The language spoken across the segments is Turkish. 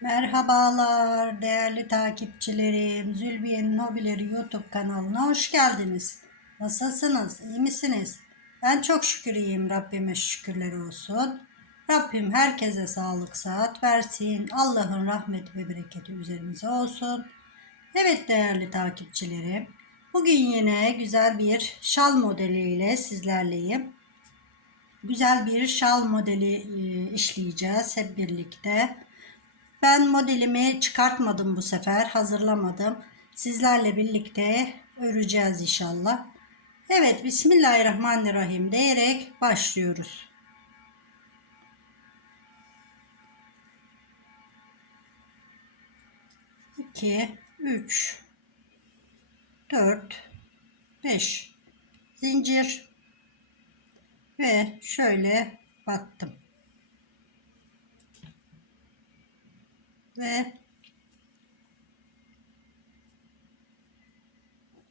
Merhabalar değerli takipçilerim. Zülbiye'nin Hobileri YouTube kanalına hoş geldiniz. Nasılsınız? İyi misiniz? Ben çok şükür iyiyim. Rabbime şükürler olsun. Rabbim herkese sağlık saat versin. Allah'ın rahmeti ve bereketi üzerimize olsun. Evet değerli takipçilerim. Bugün yine güzel bir şal modeliyle sizlerleyim. Güzel bir şal modeli e, işleyeceğiz hep birlikte. Ben modelimi çıkartmadım bu sefer, hazırlamadım. Sizlerle birlikte öreceğiz inşallah. Evet, Bismillahirrahmanirrahim diyerek başlıyoruz. İki, üç, dört, beş zincir ve şöyle battım. Ve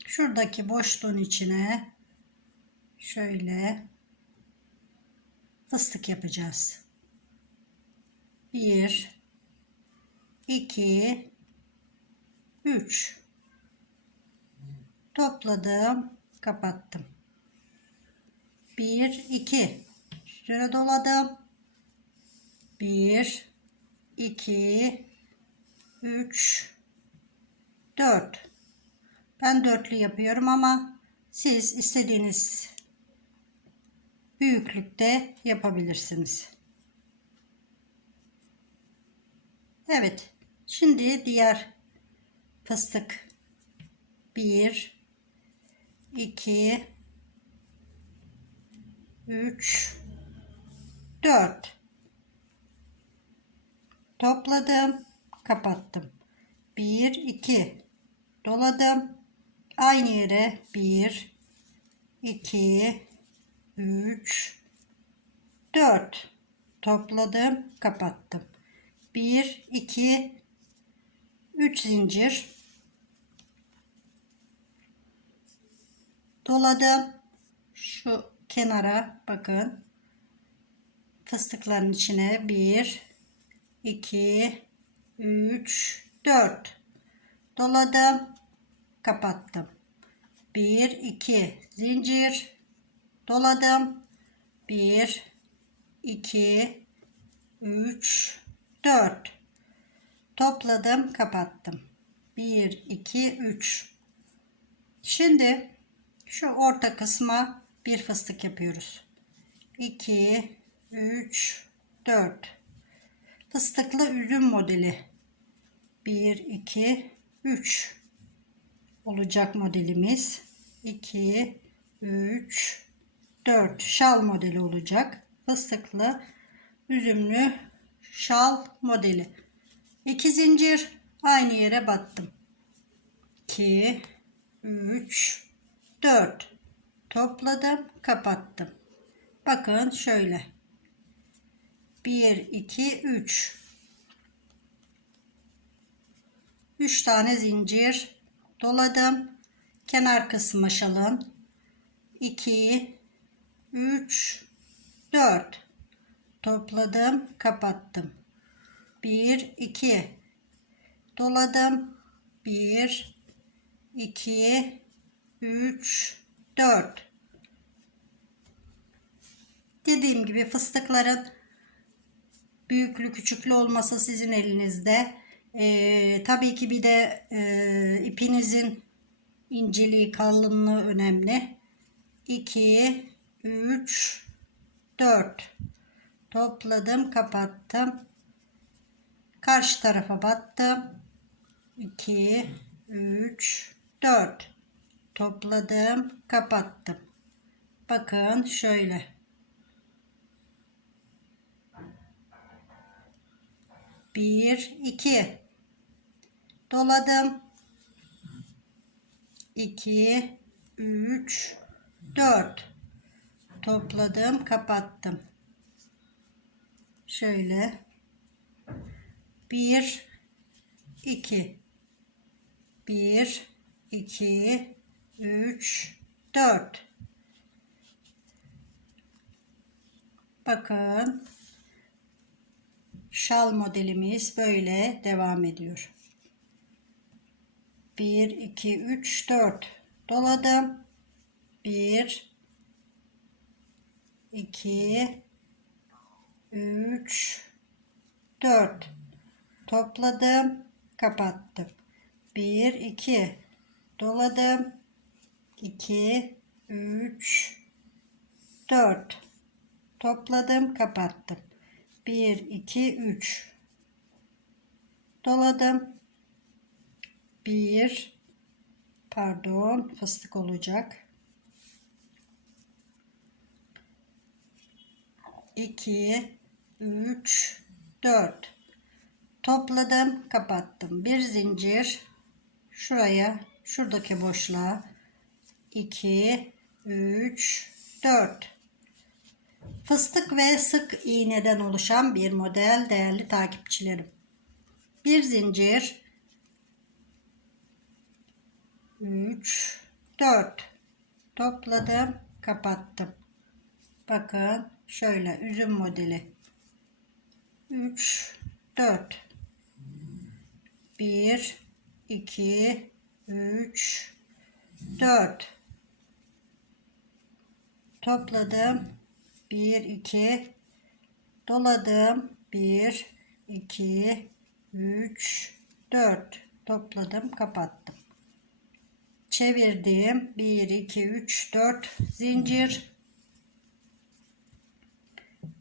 şuradaki boşluğun içine şöyle fıstık yapacağız. 1 2 3 topladım, kapattım. 1 2 üstüne doladım. 1 2 3 4 ben dörtlü yapıyorum ama siz istediğiniz büyüklükte yapabilirsiniz. Evet. Şimdi diğer fıstık. 1 2 3 4 topladım kapattım. 1 2 doladım. Aynı yere 1 2 3 4 topladım, kapattım. 1 2 3 zincir doladım. Şu kenara bakın. Fıstıkların içine 1 2 3, 4. Doladım. Kapattım. 1, 2. Zincir. Doladım. 1, 2, 3, 4. Topladım. Kapattım. 1, 2, 3. Şimdi şu orta kısma bir fıstık yapıyoruz. 2, 3, 4 fıstıklı üzüm modeli. 1 2 3 olacak modelimiz. 2 3 4 şal modeli olacak. Fıstıklı üzümlü şal modeli. 2 zincir. Aynı yere battım. 2 3 4 topladım kapattım. Bakın şöyle 1 2 3 3 tane zincir doladım. Kenar kısmı şalın. 2 3 4 topladım kapattım. 1 2 doladım. 1 2 3 4 dediğim gibi fıstıkların büyüklü küçüklü olması sizin elinizde. Ee, tabii ki bir de e, ipinizin inceliği kalınlığı önemli. 2 3 4 topladım kapattım. Karşı tarafa battım. 2 3 4 topladım kapattım. Bakın şöyle 1 2 doladım. 2 3 4 topladım kapattım. Şöyle. 1 2 1 2 3 4 bakın şal modelimiz böyle devam ediyor. 1 2 3 4 doladım. 1 2 3 4 topladım kapattım 1 2 doladım 2 3 4 topladım. Kapattım 1 2 3 doladım. 1 pardon fıstık olacak. 2 3 4 topladım kapattım. Bir zincir. Şuraya şuradaki boşluğa. 2 3 4 fıstık ve sık iğneden oluşan bir model değerli takipçilerim. Bir zincir. 3 4 topladım kapattım. Bakın şöyle üzüm modeli. 3 4 1 2 3 4 topladım 1 2 doladım. 1 2 3 4 topladım kapattım. Çevirdim. 1 2 3 4 zincir.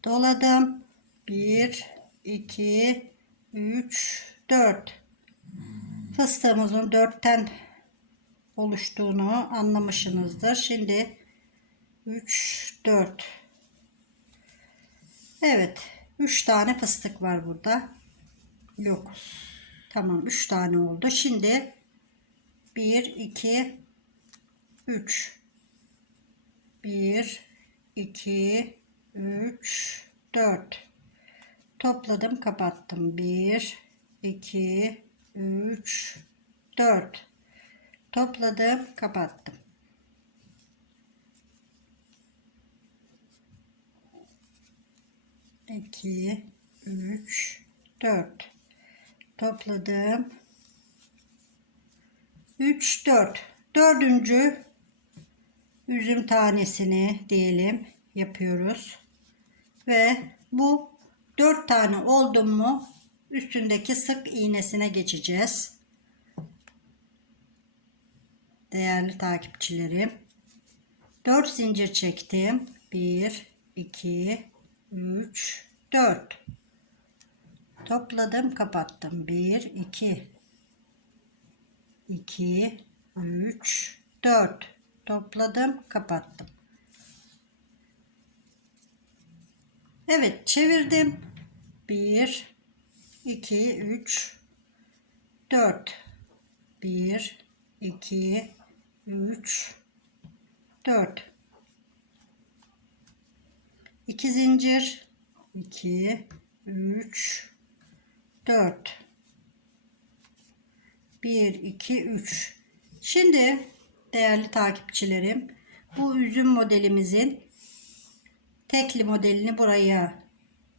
Doladım. 1 2 3 4 fıstığımızın dörtten oluştuğunu anlamışsınızdır. Şimdi 3 4 Evet 3 tane fıstık var burada. Yok. Tamam 3 tane oldu. Şimdi 1 2 3 1 2 3 4 topladım kapattım 1 2 3 4 topladım kapattım iki üç dört topladım üç dört dördüncü üzüm tanesini diyelim yapıyoruz ve bu dört tane oldu mu üstündeki sık iğnesine geçeceğiz. Değerli takipçilerim. 4 zincir çektim. 1 2 3 4 topladım kapattım. 1 2 2 3 4 topladım kapattım. Evet çevirdim. 1 2 3 4 1 2 3 4 2 zincir 2 3 4 1 2 3 Şimdi değerli takipçilerim bu üzüm modelimizin tekli modelini buraya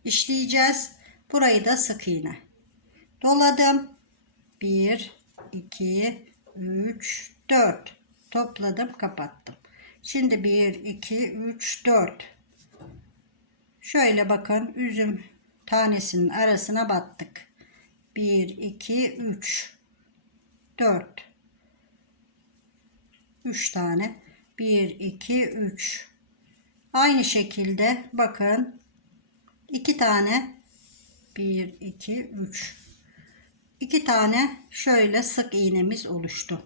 işleyeceğiz. Burayı da sık iğne. Doladım. 1 2 3 4 topladım, kapattım. Şimdi 1 2 3 4 Şöyle bakın üzüm tanesinin arasına battık. 1 2 3 4 3 tane. 1 2 3 aynı şekilde bakın 2 tane. 1 2 3 2 tane şöyle sık iğnemiz oluştu.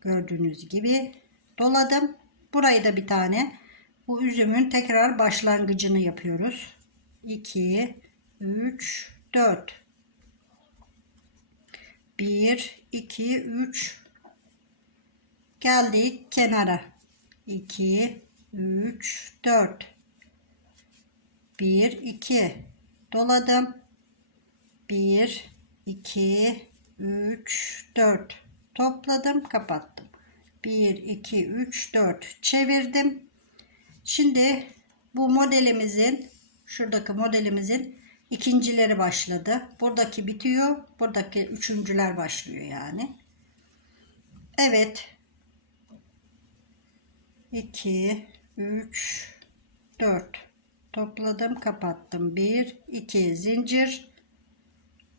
Gördüğünüz gibi doladım. Burayı da bir tane bu üzümün tekrar başlangıcını yapıyoruz. 2 3 4 1 2 3 geldik kenara. 2 3 4 1 2 doladım. 1 2 3 4 topladım kapattım. 1 2 3 4 çevirdim şimdi bu modelimizin şuradaki modelimizin ikincileri başladı. Buradaki bitiyor. Buradaki üçüncüler başlıyor yani. Evet. 2 3 4 topladım, kapattım. 1 2 zincir.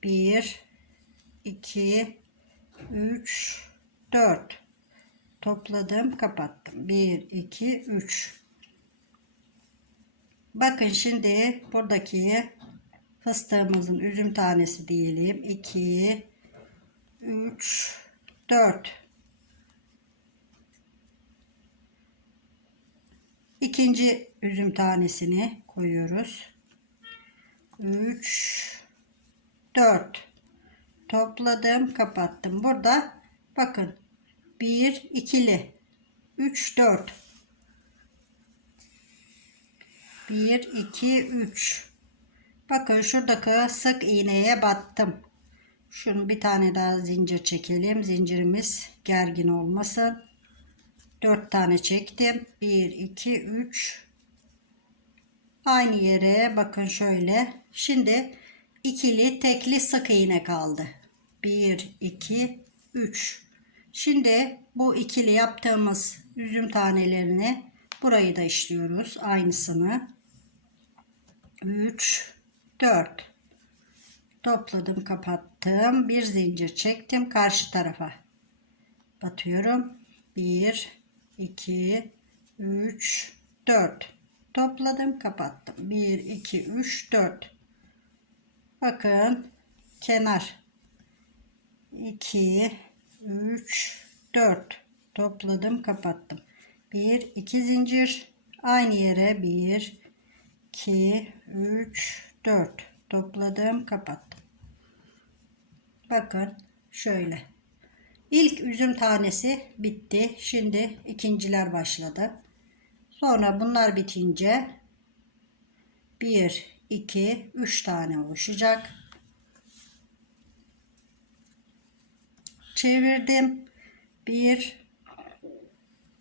1 2 3 4 topladım, kapattım. 1 2 3 Bakın şimdi buradaki fıstığımızın üzüm tanesi diyelim. 2 3 4 İkinci üzüm tanesini koyuyoruz. 3 4 topladım, kapattım. Burada bakın 1 ikili 3 4 1 2 3 Bakın şuradaki sık iğneye battım. Şunu bir tane daha zincir çekelim. Zincirimiz gergin olmasın. 4 tane çektim. 1 2 3 Aynı yere bakın şöyle. Şimdi ikili tekli sık iğne kaldı. 1 2 3 Şimdi bu ikili yaptığımız üzüm tanelerini burayı da işliyoruz. Aynısını. 3 4 topladım kapattım. Bir zincir çektim karşı tarafa. Batıyorum. 1 2 3 4 topladım kapattım. 1 2 3 4 bakın kenar. 2 3 4 topladım kapattım. 1 2 zincir. Aynı yere 1 2 3 4 topladım kapattım. Bakın şöyle. İlk üzüm tanesi bitti. Şimdi ikinciler başladı. Sonra bunlar bitince 1 2 3 tane oluşacak. Çevirdim. 1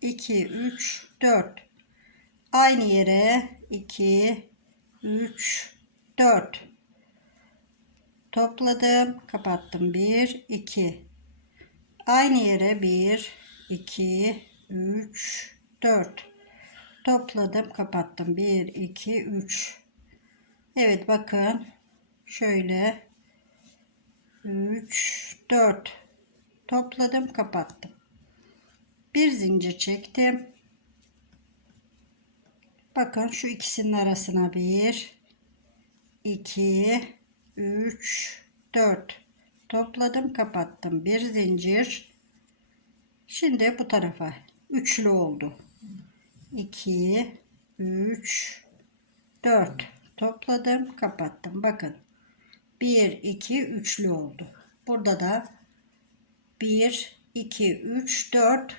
2 3 4 aynı yere 2 3 4 topladım kapattım. 1 2 aynı yere 1 2 3 4 topladım kapattım. 1 2 3 Evet bakın. Şöyle. 3 4 topladım kapattım. Bir zincir çektim bakın şu ikisinin arasına bir 2 3 4 topladım kapattım. Bir zincir. Şimdi bu tarafa. Üçlü oldu. 2 3 4 topladım kapattım. Bakın. 1 2 üçlü oldu. Burada da 1 2 3 4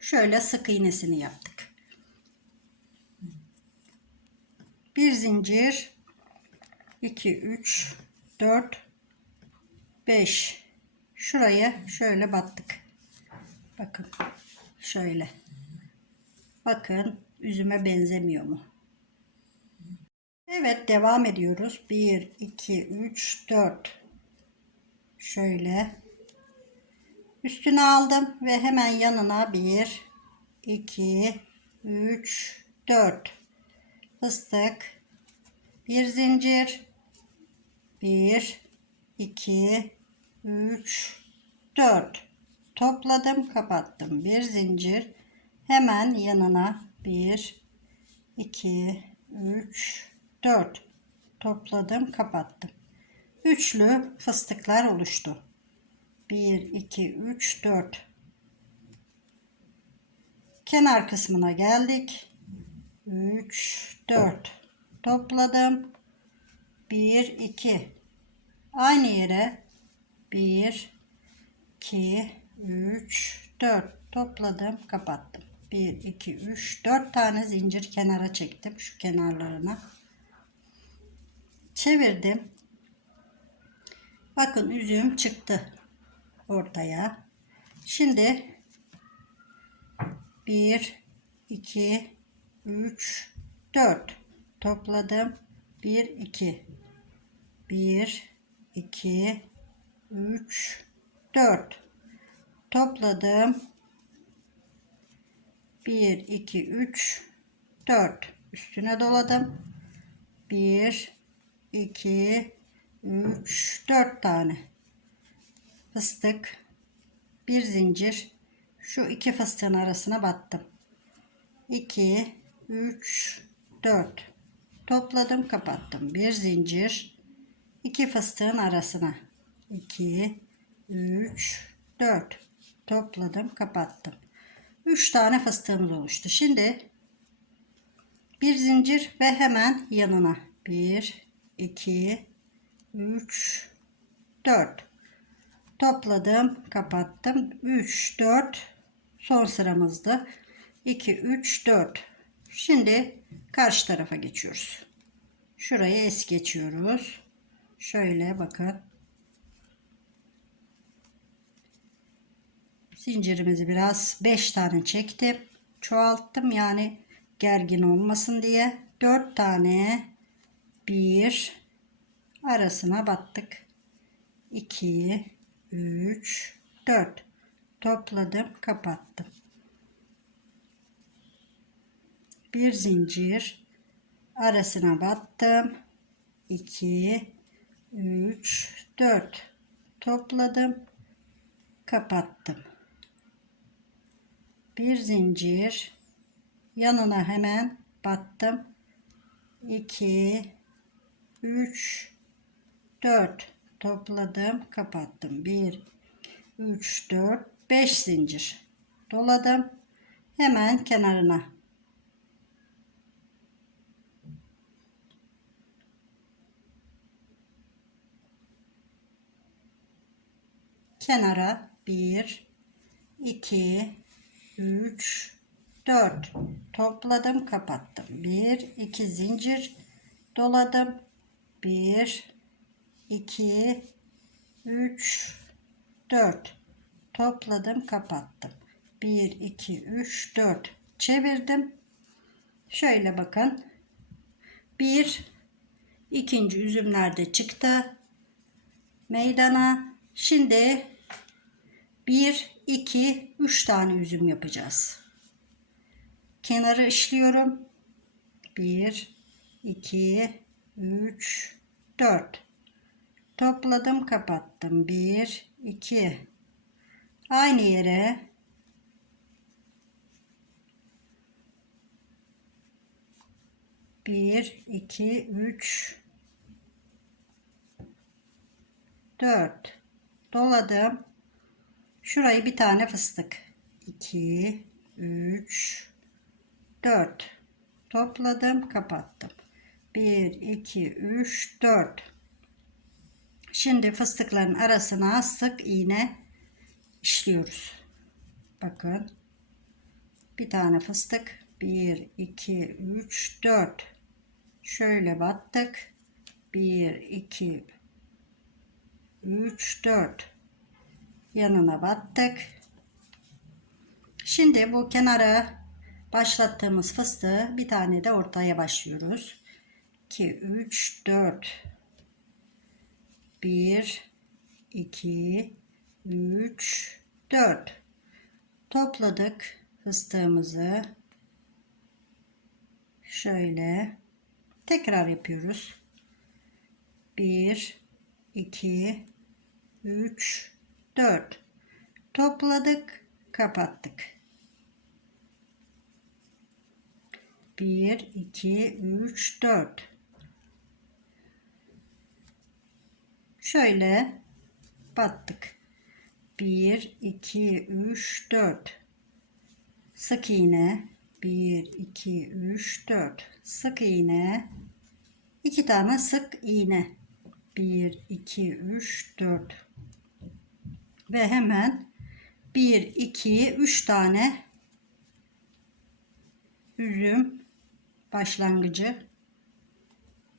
şöyle sık iğnesini yaptık bir zincir. 2 3 4 5 şuraya şöyle battık. Bakın şöyle. Bakın üzüme benzemiyor mu? Evet devam ediyoruz. 1 2 3 4 şöyle. Üstüne aldım ve hemen yanına 1 2 3 4 fıstık. Bir zincir. 1 2 3 4 topladım kapattım. Bir zincir. Hemen yanına 1 2 3 4 topladım kapattım. Üçlü fıstıklar oluştu. 1 2 3 4 kenar kısmına geldik 3 4 topladım. 1 2 aynı yere. 1 2 3 4 topladım kapattım. 1 2 3 4 tane zincir kenara çektim şu kenarlarına. Çevirdim. Bakın üzüm çıktı ortaya. Şimdi 1 2 3 4 topladım. 1 2 1 2 3 4 topladım. 1 2 3 4 üstüne doladım. 1 2 3 4 tane. Fıstık bir zincir. Şu iki fıstığın arasına battım. 2 3 4 topladım kapattım. Bir zincir iki fıstığın arasına. 2 3 4 topladım kapattım. 3 tane fıstığımız oluştu. Şimdi bir zincir ve hemen yanına. 1 2 3 4 topladım kapattım. 3 4 son sıramızdı. 2 3 4 şimdi karşı tarafa geçiyoruz. Şurayı es geçiyoruz. Şöyle bakın. Zincirimizi biraz 5 tane çektim. Çoğalttım yani gergin olmasın diye. 4 tane 1 arasına battık. 2 3 4 topladım kapattım bir zincir arasına battım. 2 3 4 topladım. Kapattım. Bir zincir yanına hemen battım. 2 3 4 topladım. Kapattım. 1 3 4 5 zincir doladım. Hemen kenarına kenara. 1 2 3 4 topladım kapattım. 1 2 zincir doladım. 1 2 3 4 topladım kapattım. 1 2 3 4 çevirdim. Şöyle bakın. Bir ikinci üzümlerde çıktı meydana. Şimdi 1 2 3 tane üzüm yapacağız. Kenarı işliyorum. 1 2 3 4 topladım kapattım. 1 2 aynı yere. Bir iki üç. Dört. Doladım şurayı bir tane fıstık 2 3 4 topladım kapattım 1 2 3 4 Şimdi fıstıkların arasına sık iğne işliyoruz. Bakın. Bir tane fıstık. 1, 2, 3, 4. Şöyle battık. 1, 2, 3, 4. Yanına battık. Şimdi bu kenara başlattığımız fıstığı bir tane de ortaya başlıyoruz. 2, 3, 4. 1 2 3 4 topladık fıstığımızı şöyle tekrar yapıyoruz 1 2 3 4 topladık kapattık. 1 2 3 4 şöyle battık. 1 2 3 4 sık iğne. 1 2 3 4 sık iğne. 2 tane sık iğne. 1 2 3 4 ve hemen 1 2 3 tane üzüm başlangıcı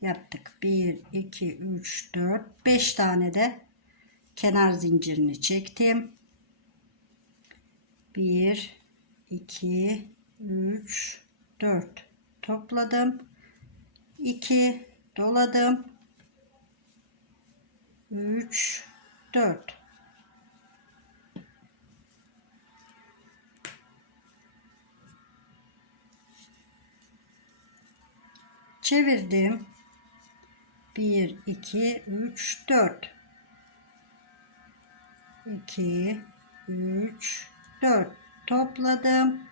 yaptık. 1, 2, 3, 4, 5 tane de kenar zincirini çektim. 1, 2, 3, 4 topladım. 2 doladım. 3 4 Çevirdim. 1 2 3 4 2 3 4 topladım.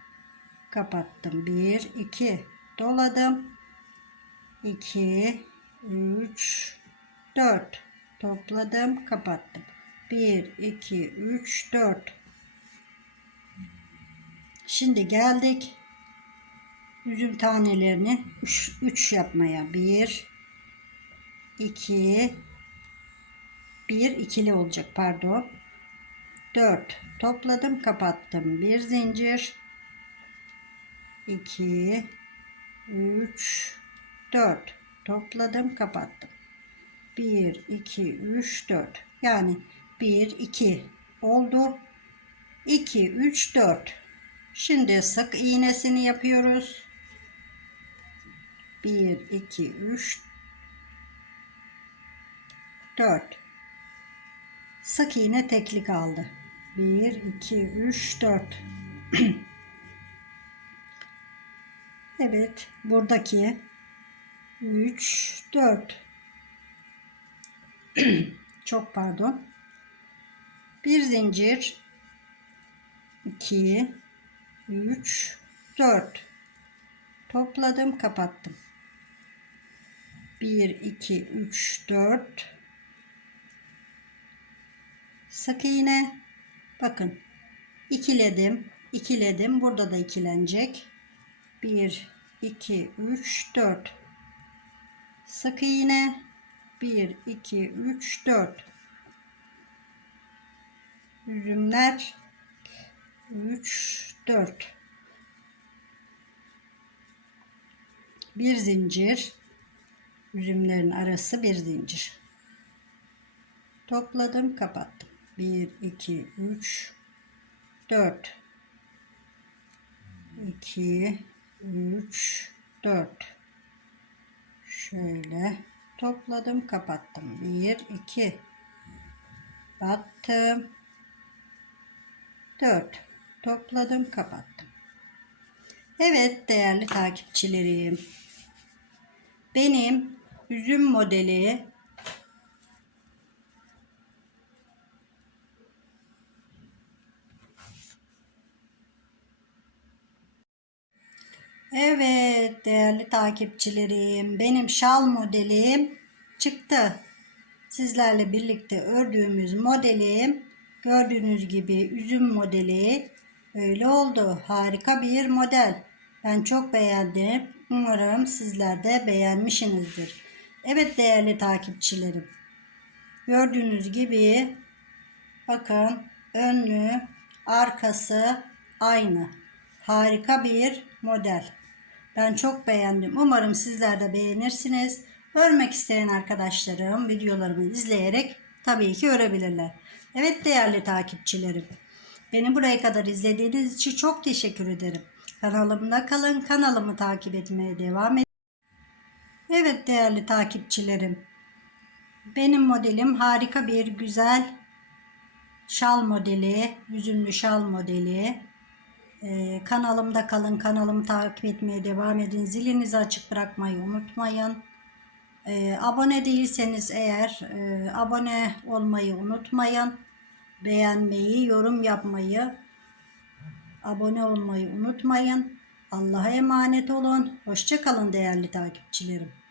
Kapattım. 1 2 doladım. 2 3 4 topladım, kapattım. 1 2 3 4 Şimdi geldik üzüm tanelerini 3, 3 yapmaya. 1 2 1 ikili olacak pardon. 4 topladım kapattım. Bir zincir 2 3 4 topladım kapattım. 1 2 3 4 yani 1 2 oldu. 2 3 4 Şimdi sık iğnesini yapıyoruz. 1 2 3 4 Sık iğne tekli kaldı. 1 2 3 4 Evet, buradaki 3 4 çok pardon. Bir zincir 2 3 4 topladım, kapattım. 1 2 3 4 sık iğne. Bakın ikiledim. İkiledim. Burada da ikilenecek. 1 2 3 4 sık iğne. 1 2 3 4 üzümler. 3 4 bir zincir üzümlerin arası bir zincir. Topladım kapattım. 1 2 3 4 2 3 4 şöyle topladım kapattım. 1 2 battım. 4 topladım kapattım. Evet değerli takipçilerim. Benim üzüm modeli Evet değerli takipçilerim benim şal modelim çıktı. Sizlerle birlikte ördüğümüz modelim gördüğünüz gibi üzüm modeli öyle oldu. Harika bir model. Ben çok beğendim. Umarım sizler de beğenmişsinizdir. Evet değerli takipçilerim. Gördüğünüz gibi bakın önlü arkası aynı. Harika bir model. Ben çok beğendim. Umarım sizler de beğenirsiniz. Örmek isteyen arkadaşlarım videolarımı izleyerek tabii ki örebilirler. Evet değerli takipçilerim. Beni buraya kadar izlediğiniz için çok teşekkür ederim. Kanalımda kalın. Kanalımı takip etmeye devam edin. Evet değerli takipçilerim. Benim modelim harika bir güzel şal modeli, yüzümlü şal modeli. Ee, kanalımda kalın. Kanalımı takip etmeye devam edin. Zilinizi açık bırakmayı unutmayın. Ee, abone değilseniz eğer e, abone olmayı unutmayın. Beğenmeyi, yorum yapmayı, abone olmayı unutmayın. Allah'a emanet olun. Hoşçakalın değerli takipçilerim.